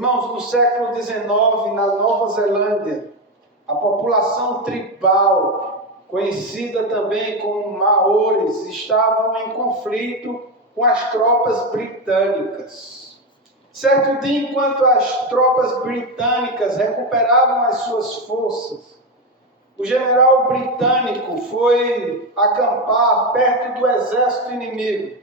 Irmãos, no século XIX, na Nova Zelândia, a população tribal, conhecida também como Maores, estavam em conflito com as tropas britânicas. Certo dia, enquanto as tropas britânicas recuperavam as suas forças, o general britânico foi acampar perto do exército inimigo.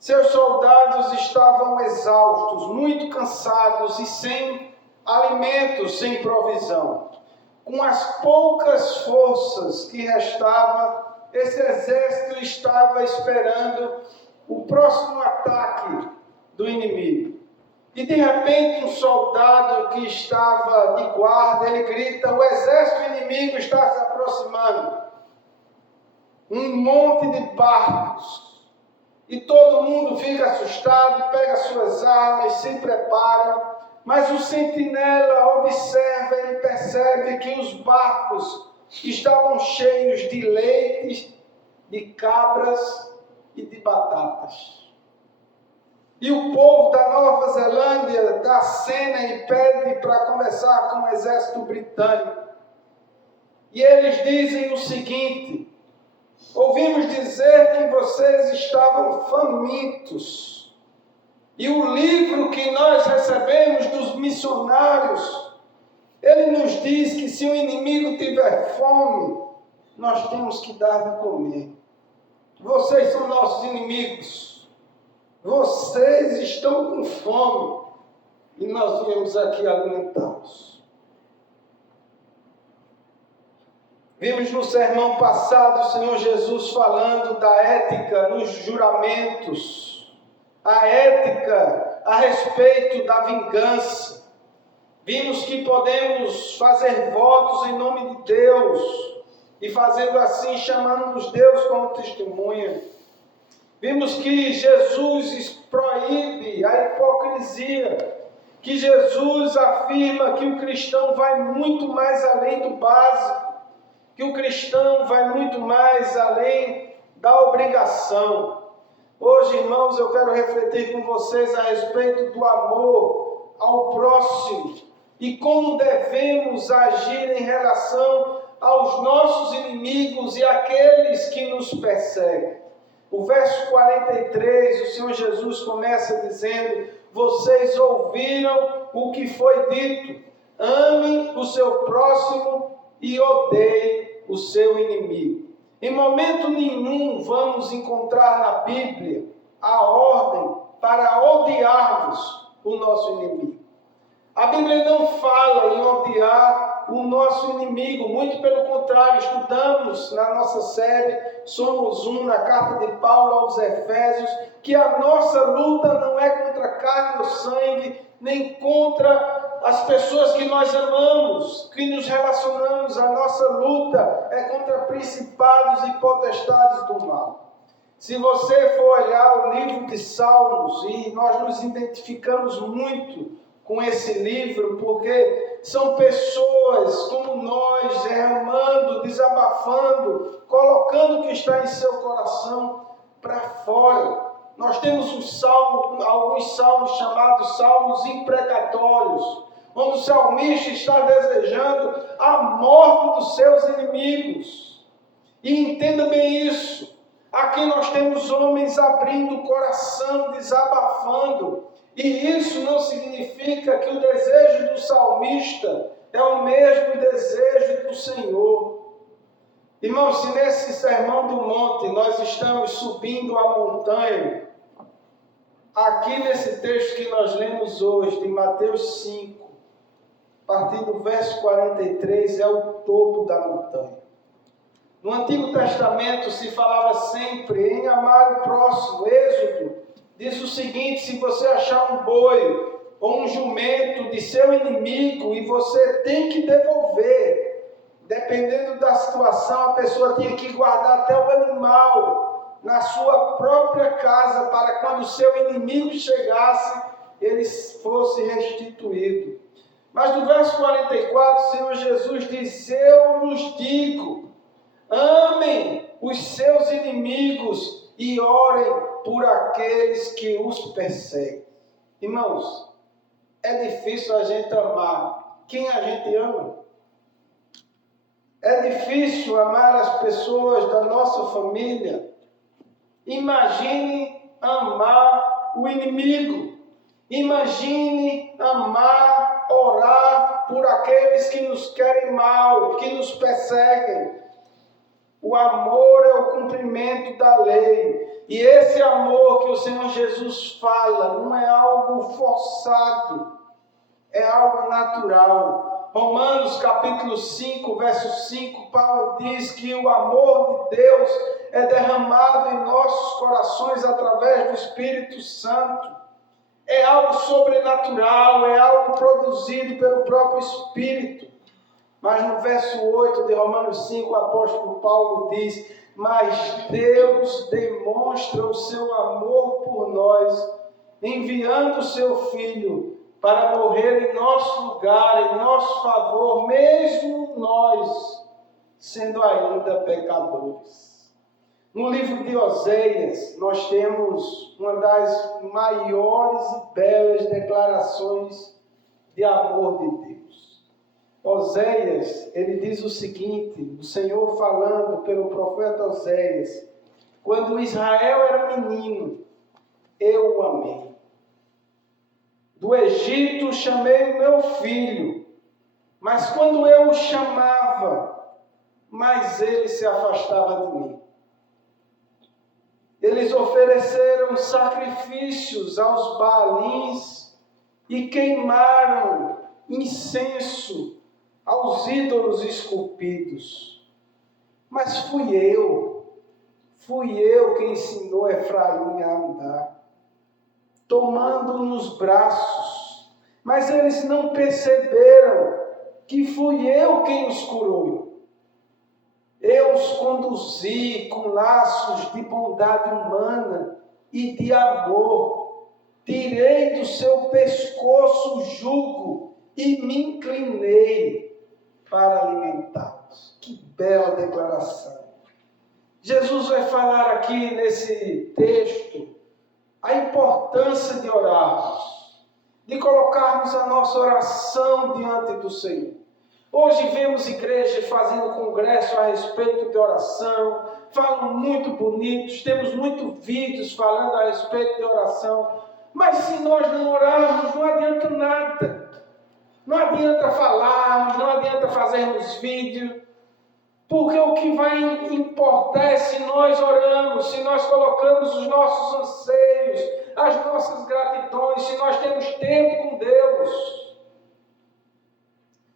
Seus soldados estavam exaustos, muito cansados e sem alimentos, sem provisão. Com as poucas forças que restavam, esse exército estava esperando o próximo ataque do inimigo. E de repente um soldado que estava de guarda, ele grita: o exército inimigo está se aproximando. Um monte de barcos. E todo mundo fica assustado, pega suas armas, se prepara. Mas o sentinela observa e percebe que os barcos estavam cheios de leite, de cabras e de batatas. E o povo da Nova Zelândia dá cena e pede para conversar com o exército britânico. E eles dizem o seguinte: ouvimos dizer que vocês estavam famintos. E o livro que nós recebemos dos missionários, ele nos diz que se o inimigo tiver fome, nós temos que dar de comer. Vocês são nossos inimigos. Vocês estão com fome. E nós viemos aqui alimentá-los. Vimos no sermão passado o Senhor Jesus falando da ética nos juramentos, a ética a respeito da vingança. Vimos que podemos fazer votos em nome de Deus e fazendo assim chamando-nos Deus como testemunha. Vimos que Jesus proíbe a hipocrisia, que Jesus afirma que o cristão vai muito mais além do básico, que o cristão vai muito mais além da obrigação. Hoje, irmãos, eu quero refletir com vocês a respeito do amor ao próximo e como devemos agir em relação aos nossos inimigos e àqueles que nos perseguem. O verso 43, o Senhor Jesus começa dizendo: vocês ouviram o que foi dito, amem o seu próximo e odeiem o seu inimigo. Em momento nenhum vamos encontrar na Bíblia a ordem para odiarmos o nosso inimigo. A Bíblia não fala em odiar o nosso inimigo, muito pelo contrário. Estudamos na nossa série Somos Um, na carta de Paulo aos Efésios, que a nossa luta não é contra carne ou sangue, nem contra as pessoas que nós amamos, que nos relacionamos. A nossa luta é contra principados e potestades do mal. Se você for olhar o livro de Salmos, e nós nos identificamos muito com esse livro, porque são pessoas como nós, derramando, desabafando, colocando o que está em seu coração para fora. Nós temos alguns salmos chamados salmos imprecatórios, onde o salmista está desejando a morte dos seus inimigos. E entenda bem isso. Aqui nós temos homens abrindo o coração, desabafando. E isso não significa que o desejo do salmista é o mesmo desejo do Senhor. Irmãos, se nesse sermão do monte nós estamos subindo a montanha, aqui nesse texto que nós lemos hoje, de Mateus 5, a partir do verso 43, é o topo da montanha. No Antigo Testamento se falava sempre em amar o próximo. Êxodo diz o seguinte: se você achar um boi ou um jumento de seu inimigo e você tem que devolver, dependendo da situação, a pessoa tinha que guardar até o animal na sua própria casa, para quando o seu inimigo chegasse, ele fosse restituído. Mas no verso 44, o Senhor Jesus diz: eu vos digo, amem os seus inimigos e orem por aqueles que os perseguem. Irmãos, é difícil a gente amar quem a gente ama. É difícil amar as pessoas da nossa família. Imagine amar o inimigo. Imagine amar, orar por aqueles que nos querem mal, que nos perseguem. O amor é o cumprimento da lei. E esse amor que o Senhor Jesus fala não é algo forçado, é algo natural. Romanos capítulo 5, verso 5, Paulo diz que o amor de Deus é derramado em nossos corações através do Espírito Santo. É algo sobrenatural, é algo produzido pelo próprio Espírito. Mas no verso 8 de Romanos 5, o apóstolo Paulo diz: mas Deus demonstra o seu amor por nós, enviando o seu Filho para morrer em nosso lugar, em nosso favor, mesmo nós sendo ainda pecadores. No livro de Oséias, nós temos uma das maiores e belas declarações de amor de Deus. Oséias, ele diz o seguinte, o Senhor falando pelo profeta Oséias: quando Israel era menino, eu o amei. Do Egito chamei o meu filho, mas quando eu o chamava, mais ele se afastava de mim. Eles ofereceram sacrifícios aos Baalins e queimaram incenso aos ídolos esculpidos. Mas fui eu que ensinou Efraim a andar, tomando nos braços. Mas eles não perceberam que fui eu quem os curou. Eu os conduzi com laços de bondade humana e de amor. Tirei do seu pescoço o jugo e me inclinei para alimentá-los. Que bela declaração. Jesus vai falar aqui nesse texto a importância de orarmos, de colocarmos a nossa oração diante do Senhor. Hoje vemos igrejas fazendo congresso a respeito de oração, falam muito bonitos, temos muitos vídeos falando a respeito de oração, mas se nós não orarmos, não adianta nada. Não adianta falarmos, não adianta fazermos vídeo, porque o que vai importar é se nós oramos, se nós colocamos os nossos anseios, as nossas gratidões, se nós temos tempo com Deus.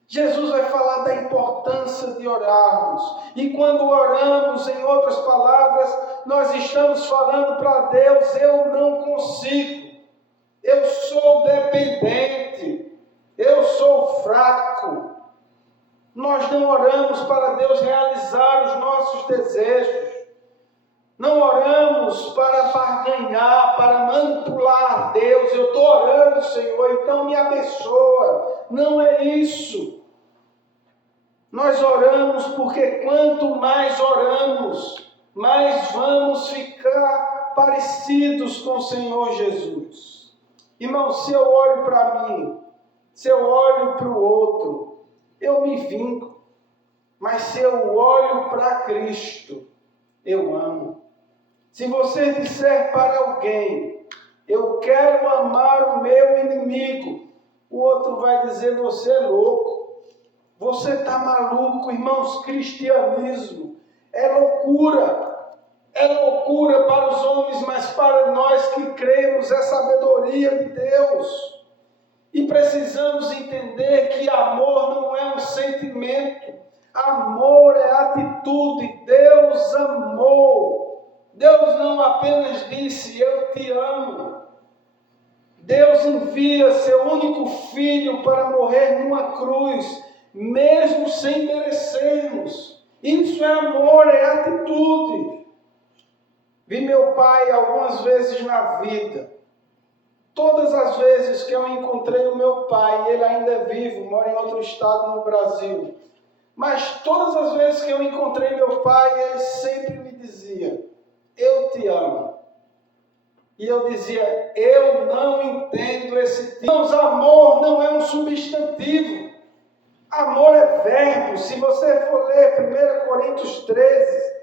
Jesus vai falar da importância de orarmos. E quando oramos, em outras palavras, nós estamos falando para Deus: eu não consigo, eu sou dependente, eu sou fraco. Nós não oramos para Deus realizar os nossos desejos. Não oramos para barganhar, para manipular Deus. Eu estou orando, Senhor, então me abençoa. Não é isso. Nós oramos porque quanto mais oramos, mais vamos ficar parecidos com o Senhor Jesus. Irmão, se eu olho para mim, se eu olho para o outro, eu me vingo. Mas se eu olho para Cristo, eu amo. Se você disser para alguém: eu quero amar o meu inimigo, o outro vai dizer: você é louco. Você está maluco, irmãos. Cristianismo é loucura. É loucura para os homens, mas para nós que cremos é sabedoria de Deus. E precisamos entender que amor não é um sentimento. Amor é atitude. Deus amou. Deus não apenas disse: eu te amo. Deus envia seu único filho para morrer numa cruz, mesmo sem merecermos. Isso é amor, é atitude. Vi meu pai algumas vezes na vida. Todas as vezes que eu encontrei o meu pai, ele ainda é vivo, mora em outro estado no Brasil. Mas todas as vezes que eu encontrei meu pai, ele sempre me dizia: eu te amo. E eu dizia, eu não entendo esse tipo. Irmãos, amor não é um substantivo. Amor é verbo. Se você for ler 1 Coríntios 13,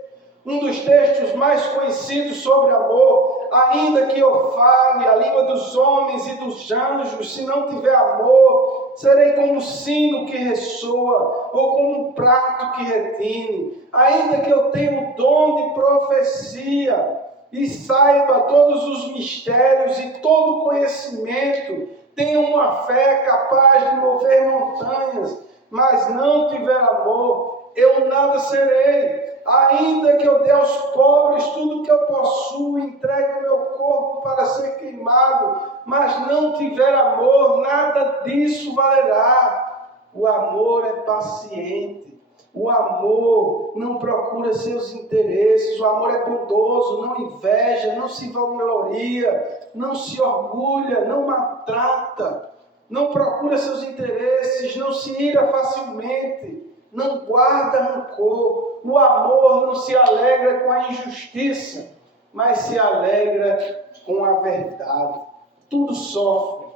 um dos textos mais conhecidos sobre amor, ainda que eu fale a língua dos homens e dos anjos, se não tiver amor, serei como um sino que ressoa, ou como um prato que retine. Ainda que eu tenha o dom de profecia, e saiba todos os mistérios e todo o conhecimento, tenha uma fé capaz de mover montanhas, mas não tiver amor, eu nada serei. Ainda que eu dê aos pobres tudo que eu possuo, entregue o meu corpo para ser queimado, mas não tiver amor, nada disso valerá. O amor é paciente. O amor não procura seus interesses, o amor é bondoso, não inveja, não se vangloria, não se orgulha, não maltrata, não procura seus interesses, não se ira facilmente, não guarda rancor. O amor não se alegra com a injustiça, mas se alegra com a verdade. Tudo sofre,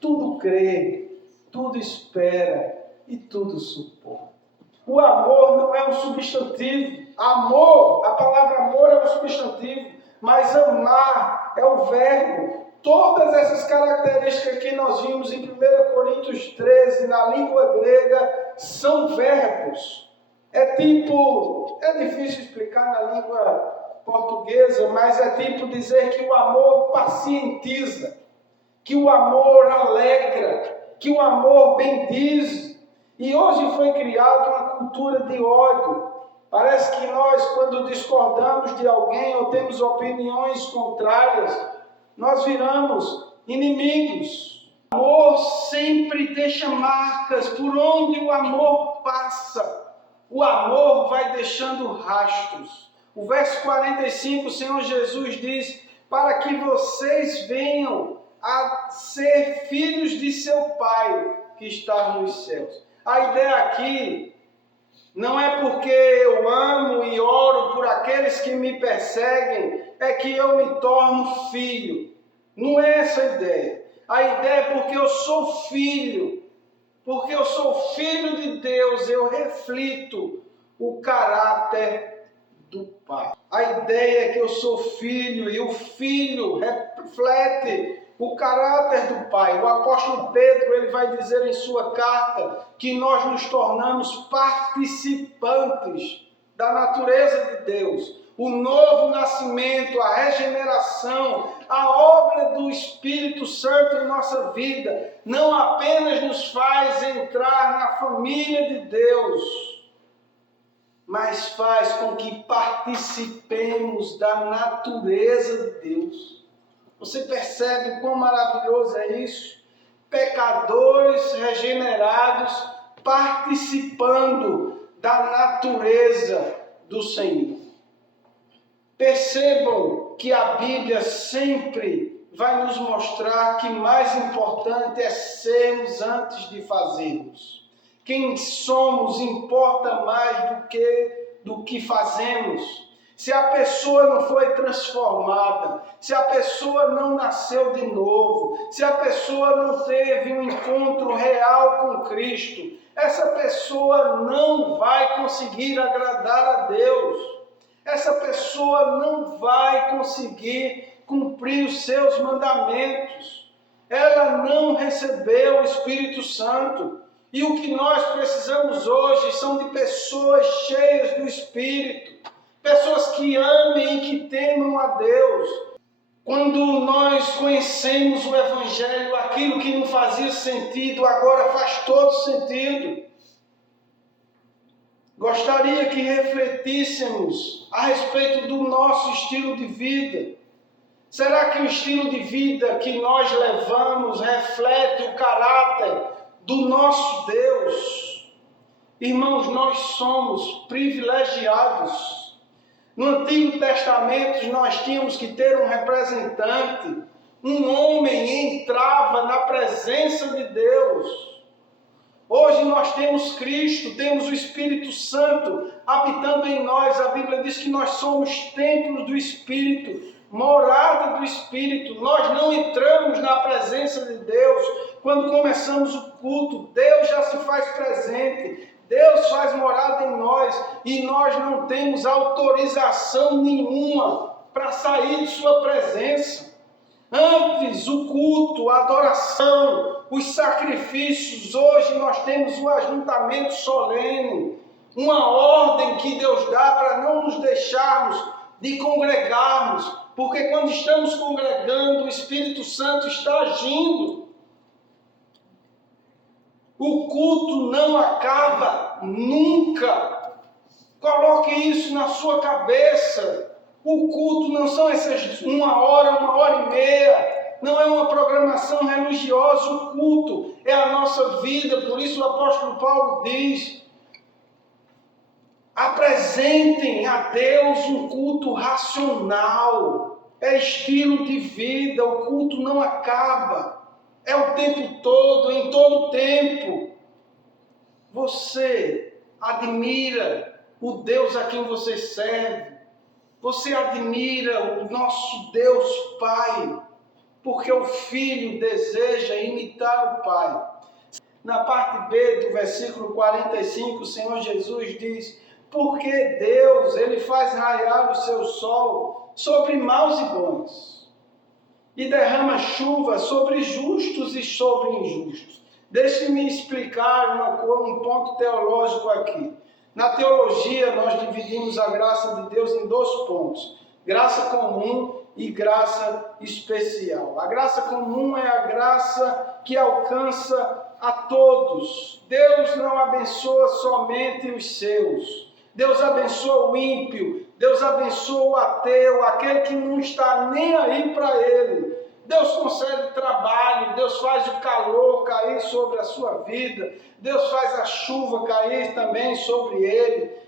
tudo crê, tudo espera e tudo suporta. O amor não é um substantivo. Amor, a palavra amor é um substantivo, mas amar é o verbo. Todas essas características que nós vimos em 1 Coríntios 13, na língua grega, são verbos. É difícil explicar na língua portuguesa, mas é tipo dizer que o amor pacientiza, que o amor alegra, que o amor bendiz. E hoje foi criada uma cultura de ódio. Parece que nós, quando discordamos de alguém ou temos opiniões contrárias, nós viramos inimigos. O amor sempre deixa marcas. Por onde o amor passa, o amor vai deixando rastros. O verso 45, o Senhor Jesus diz, para que vocês venham a ser filhos de seu Pai que está nos céus. A ideia aqui não é porque eu amo e oro por aqueles que me perseguem, é que eu me torno filho. Não é essa a ideia. A ideia é porque eu sou filho. Porque eu sou filho de Deus, eu reflito o caráter do Pai. A ideia é que eu sou filho e o filho reflete o caráter do Pai. O apóstolo Pedro, ele vai dizer em sua carta que nós nos tornamos participantes da natureza de Deus. O novo nascimento, a regeneração, a obra do Espírito Santo em nossa vida, não apenas nos faz entrar na família de Deus, mas faz com que participemos da natureza de Deus. Você percebe quão maravilhoso é isso? Pecadores regenerados participando da natureza do Senhor. Percebam que a Bíblia sempre vai nos mostrar que mais importante é sermos antes de fazermos. Quem somos importa mais do que fazemos. Se a pessoa não foi transformada, se a pessoa não nasceu de novo, se a pessoa não teve um encontro real com Cristo, essa pessoa não vai conseguir agradar a Deus. Essa pessoa não vai conseguir cumprir os seus mandamentos. Ela não recebeu o Espírito Santo. E o que nós precisamos hoje são de pessoas cheias do Espírito. Pessoas que amem e que temam a Deus. Quando nós conhecemos o Evangelho, aquilo que não fazia sentido, agora faz todo sentido. Gostaria que refletíssemos a respeito do nosso estilo de vida. Será que o estilo de vida que nós levamos reflete o caráter do nosso Deus? Irmãos, nós somos privilegiados. No Antigo Testamento nós tínhamos que ter um representante. Um homem entrava na presença de Deus. Hoje nós temos Cristo, temos o Espírito Santo habitando em nós. A Bíblia diz que nós somos templos do Espírito. morada do Espírito. Nós não entramos na presença de Deus quando começamos o culto. Deus já se faz presente. Deus faz morada em nós e nós não temos autorização nenhuma para sair de sua presença. Antes, o culto, a adoração, os sacrifícios, hoje nós temos um ajuntamento solene, uma ordem que Deus dá para não nos deixarmos de congregarmos, porque quando estamos congregando, o Espírito Santo está agindo. O culto não acaba nunca. Coloque isso na sua cabeça. O culto não são essas 1 hora, 1h30. Não é uma programação religiosa. O culto é a nossa vida. Por isso o apóstolo Paulo diz: apresentem a Deus um culto racional. É estilo de vida. O culto não acaba. É o tempo todo, em todo o tempo. Você admira o Deus a quem você serve. Você admira o nosso Deus Pai, porque o Filho deseja imitar o Pai. Na parte B do versículo 45, o Senhor Jesus diz: porque Deus, Ele faz raiar o seu sol sobre maus e bons, e derrama chuva sobre justos e sobre injustos. Deixe-me explicar um ponto teológico aqui. Na teologia, nós dividimos a graça de Deus em 2 pontos: graça comum e graça especial. A graça comum é a graça que alcança a todos. Deus não abençoa somente os seus. Deus abençoa o ímpio, Deus abençoa o ateu, aquele que não está nem aí para ele. Deus concede trabalho, Deus faz o calor cair sobre a sua vida, Deus faz a chuva cair também sobre ele.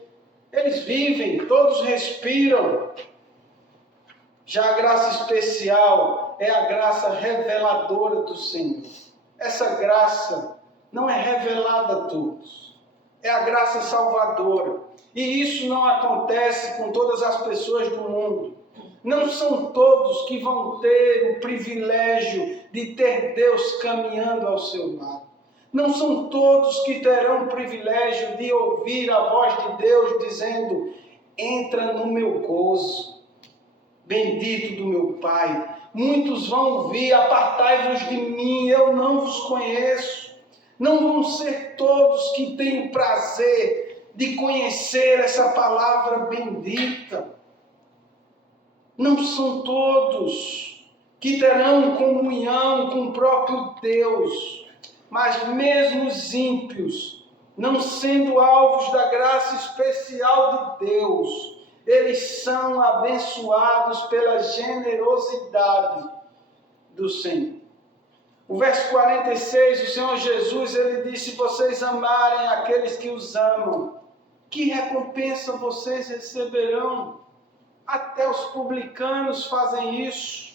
Eles vivem, todos respiram. Já a graça especial é a graça reveladora do Senhor. Essa graça não é revelada a todos, é a graça salvadora. E isso não acontece com todas as pessoas do mundo. Não são todos que vão ter o privilégio de ter Deus caminhando ao seu lado. Não são todos que terão o privilégio de ouvir a voz de Deus dizendo: entra no meu gozo, bendito do meu Pai. Muitos vão ouvir: apartai-vos de mim, eu não vos conheço. Não vão ser todos que têm o prazer de conhecer essa palavra bendita. Não são todos que terão comunhão com o próprio Deus, mas mesmo os ímpios, não sendo alvos da graça especial de Deus, eles são abençoados pela generosidade do Senhor. O verso 46, o Senhor Jesus, ele disse: se vocês amarem aqueles que os amam, que recompensa vocês receberão? Até os publicanos fazem isso.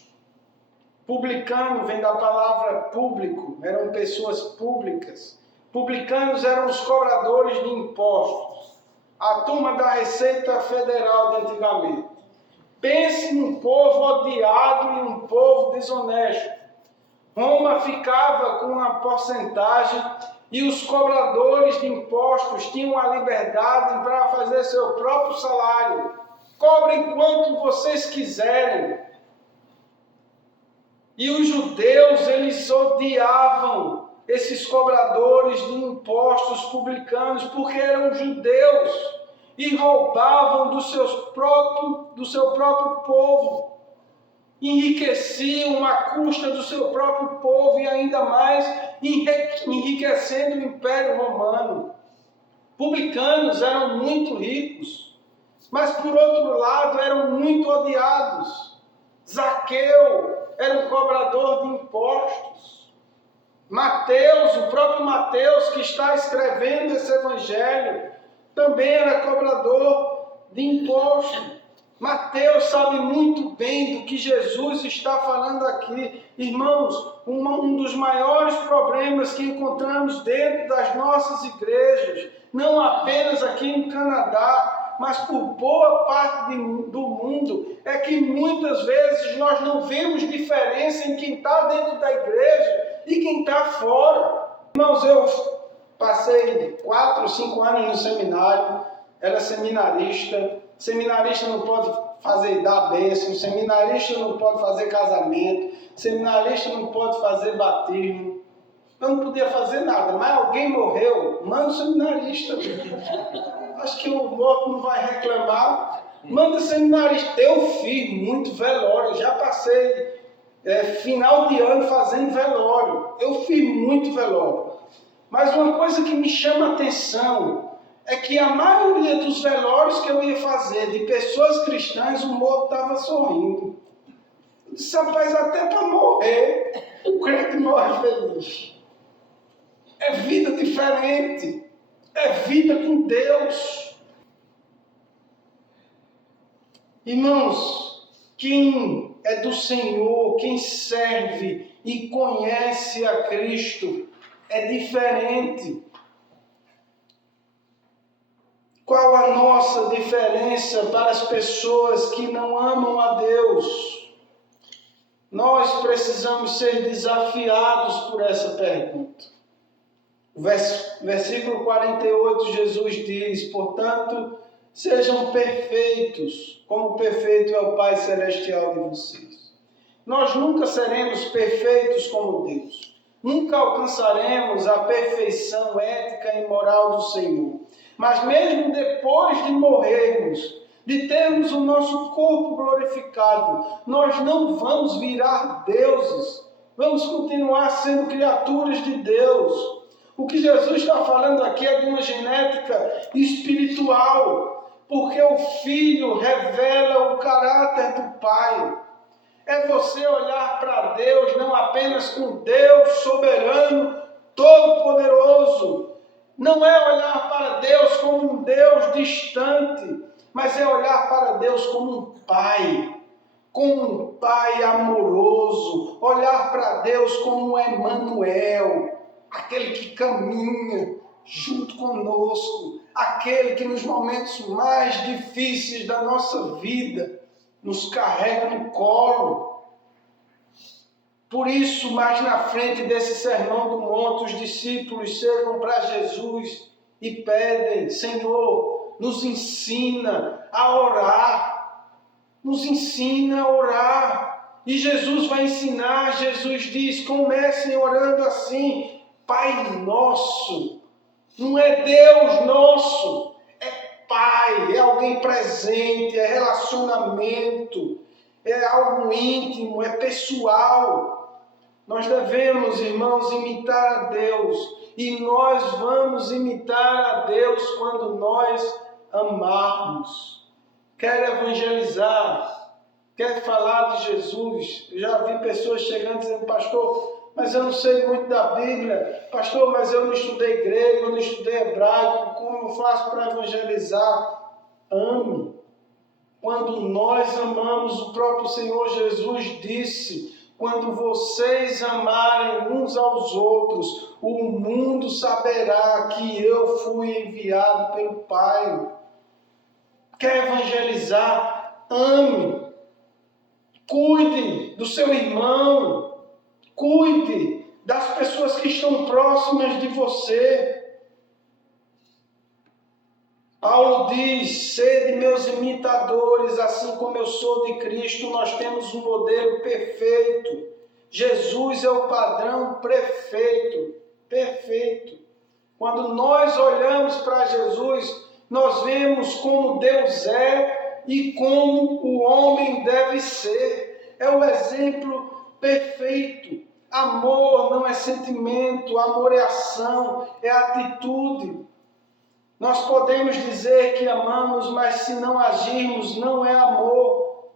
Publicano vem da palavra público, eram pessoas públicas. Publicanos eram os cobradores de impostos, a turma da Receita Federal de antigamente. Pense num povo odiado e um povo desonesto. Roma ficava com uma porcentagem e os cobradores de impostos tinham a liberdade para fazer seu próprio salário. Cobrem quanto vocês quiserem. E os judeus, eles odiavam esses cobradores de impostos publicanos, porque eram judeus e roubavam do seu próprio povo. Enriqueciam à custa do seu próprio povo e ainda mais enriquecendo o Império Romano. Publicanos eram muito ricos, mas por outro lado eram muito odiados. Zaqueu era um cobrador de impostos. Mateus, o próprio Mateus que está escrevendo esse evangelho, também era cobrador de impostos. Mateus sabe muito bem do que Jesus está falando aqui. Irmãos, um dos maiores problemas que encontramos dentro das nossas igrejas, não apenas aqui no Canadá, mas por boa parte do mundo, é que muitas vezes nós não vemos diferença em quem está dentro da igreja e quem está fora. Irmãos, eu passei 4 ou 5 anos no seminário, era seminarista. Seminarista não pode dar bênção, seminarista não pode fazer casamento, seminarista não pode fazer batismo. Eu não podia fazer nada, mas alguém morreu, manda o seminarista. Acho que o morto não vai reclamar. Manda seminarista. Eu fiz muito velório, já passei final de ano fazendo velório. Eu fiz muito velório. Mas uma coisa que me chama a atenção é que a maioria dos velórios que eu ia fazer de pessoas cristãs, o morto estava sorrindo. Eu disse, rapaz, até para morrer, o crente morre feliz. É vida diferente. É vida com Deus. Irmãos, quem é do Senhor, quem serve e conhece a Cristo, é diferente. Qual a nossa diferença para as pessoas que não amam a Deus? Nós precisamos ser desafiados por essa pergunta. Versículo 48, Jesus diz, portanto, sejam perfeitos, como perfeito é o Pai Celestial de vocês. Nós nunca seremos perfeitos como Deus. Nunca alcançaremos a perfeição ética e moral do Senhor. Mas mesmo depois de morrermos, de termos o nosso corpo glorificado, nós não vamos virar deuses. Vamos continuar sendo criaturas de Deus. O que Jesus está falando aqui é de uma genética espiritual, porque o Filho revela o caráter do Pai. É você olhar para Deus não apenas com Deus soberano, todo-poderoso. Não é olhar para Deus como um Deus distante, mas é olhar para Deus como um Pai amoroso. Olhar para Deus como um Emanuel, aquele que caminha junto conosco, aquele que nos momentos mais difíceis da nossa vida nos carrega no colo. Por isso, mais na frente desse sermão do monte, os discípulos chegam para Jesus e pedem, Senhor, nos ensina a orar. Nos ensina a orar. E Jesus vai ensinar, Jesus diz, comecem orando assim, Pai Nosso. Não é Deus nosso, é Pai, é alguém presente, é relacionamento, é algo íntimo, é pessoal. Nós devemos, irmãos, imitar a Deus. E nós vamos imitar a Deus quando nós amarmos. Quer evangelizar, quer falar de Jesus. Eu já vi pessoas chegando dizendo, pastor, mas eu não sei muito da Bíblia. Pastor, mas eu não estudei grego, eu não estudei hebraico. Como eu faço para evangelizar? Ame. Quando nós amamos, o próprio Senhor Jesus disse, quando vocês amarem uns aos outros, o mundo saberá que eu fui enviado pelo Pai. Quer evangelizar? Ame. Cuide do seu irmão. Cuide das pessoas que estão próximas de você. Paulo diz, sede meus imitadores, assim como eu sou de Cristo. Nós temos um modelo perfeito. Jesus é o padrão perfeito. Quando nós olhamos para Jesus, nós vemos como Deus é e como o homem deve ser. É o exemplo perfeito. Amor não é sentimento, amor é ação, é atitude. Nós podemos dizer que amamos, mas se não agirmos, não é amor.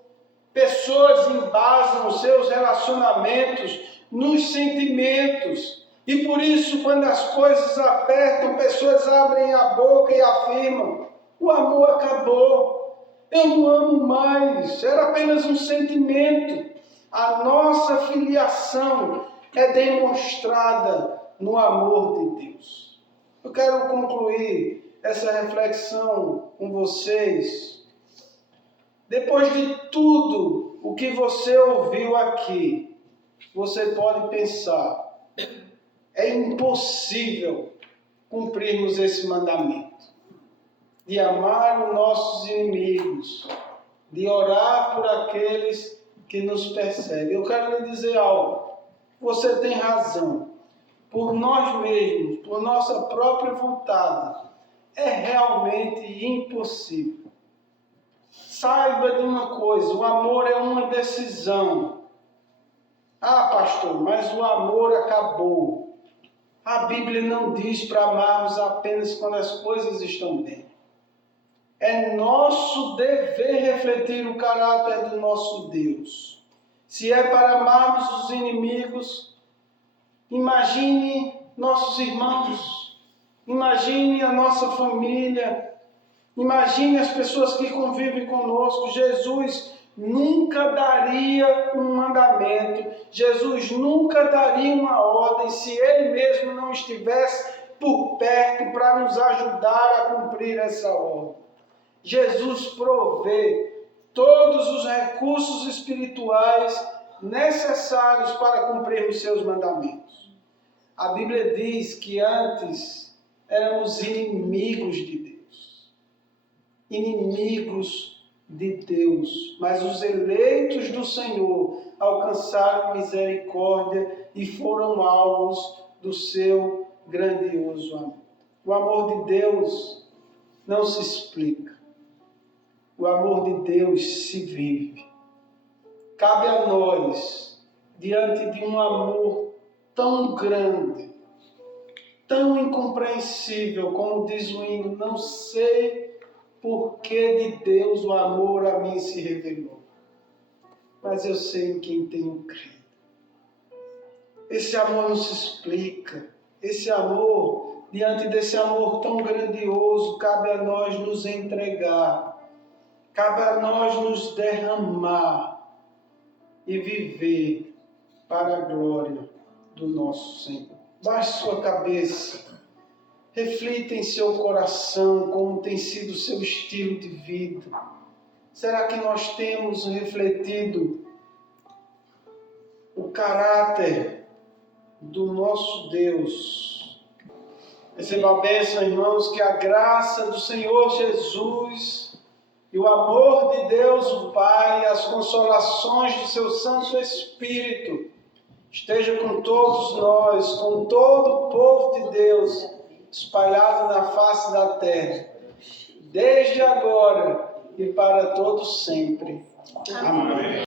Pessoas embasam os seus relacionamentos nos sentimentos. E por isso, quando as coisas apertam, pessoas abrem a boca e afirmam, o amor acabou, eu não amo mais, era apenas um sentimento. A nossa filiação é demonstrada no amor de Deus. Eu quero concluir essa reflexão com vocês. Depois de tudo o que você ouviu aqui, você pode pensar, é impossível cumprirmos esse mandamento de amar os nossos inimigos, de orar por aqueles que nos perseguem. Eu quero lhe dizer algo. Você tem razão. Por nós mesmos, por nossa própria vontade, é realmente impossível. Saiba de uma coisa, o amor é uma decisão. Ah, pastor, mas o amor acabou. A Bíblia não diz para amarmos apenas quando as coisas estão bem. É nosso dever refletir o caráter do nosso Deus. Se é para amarmos os inimigos, imagine nossos irmãos, imagine a nossa família, imagine as pessoas que convivem conosco. Jesus nunca daria um mandamento, Jesus nunca daria uma ordem se Ele mesmo não estivesse por perto para nos ajudar a cumprir essa ordem. Jesus provê todos os recursos espirituais necessários para cumprirmos seus mandamentos. A Bíblia diz que antes éramos inimigos de Deus. Inimigos de Deus. Mas os eleitos do Senhor alcançaram misericórdia e foram alvos do seu grandioso amor. O amor de Deus não se explica. O amor de Deus se vive. Cabe a nós, diante de um amor tão grande, tão incompreensível, como diz o hino, não sei por que de Deus o amor a mim se revelou, mas eu sei em quem tenho crido. Esse amor não se explica. Esse amor, diante desse amor tão grandioso, cabe a nós nos entregar. Cabe a nós nos derramar e viver para a glória do nosso Senhor. Baixe sua cabeça, reflita em seu coração como tem sido o seu estilo de vida. Será que nós temos refletido o caráter do nosso Deus? Receba a bênção, irmãos, que a graça do Senhor Jesus e o amor de Deus, o Pai, as consolações do seu Santo Espírito esteja com todos nós, com todo o povo de Deus, espalhado na face da terra, desde agora e para todos sempre. Amém.